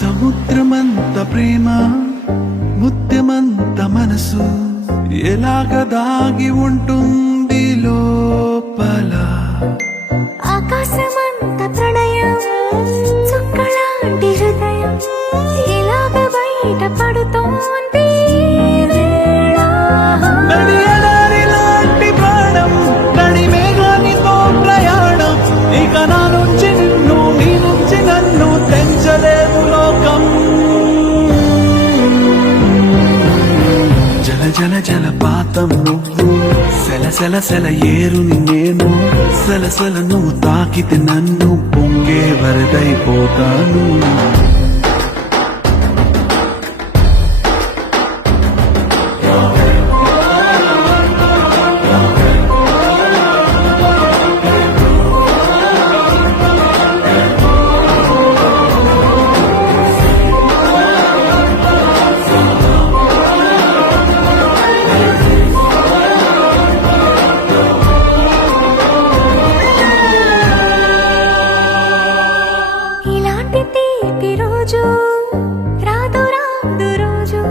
సముద్రమంత ప్రేమ ముత్యమంత మనసు ఎలాగ దాగి ఉంటుంది లోపల. ఆకాశమంత ప్రణయం చుక్కలాంటి హృదయం ఇలాగ బయట పడుతోంది. నడియలాంటి ప్రాణం నడి మేఘానితో ప్రయాణం, ఇక నా నుంచి నిన్ను నీ నుంచి నన్ను తెంచలేదు లోకం. జల జల జలపాతం నువ్వు, సెల సెల సెల ఏరుని నేను, సలసల నువ్వు తాకితే నన్ను పొంగే వరదైపోతాను. ఇలాంటి తీపి రోజు రాదు రాదు రోజు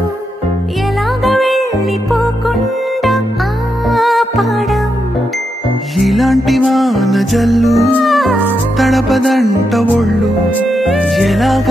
ఎలాగ వెళ్ళిపోకుండా ఆపడం. ఇలాంటి వాన జల్లు తడపదంట ఒళ్ళు ఎలాగ